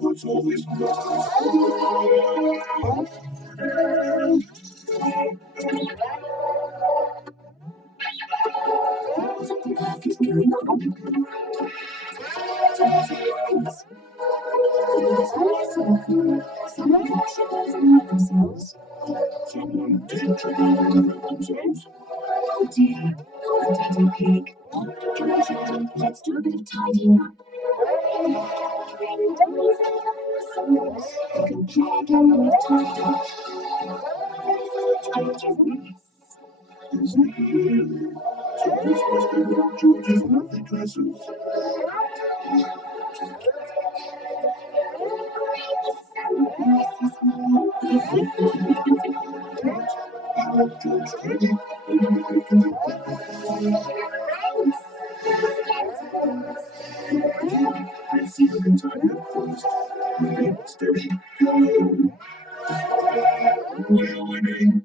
What's always Let's do a bit of tidying up. George's lovely dresses. George ready? Let's see who can tie up first. Ready, steady, go. We're winning.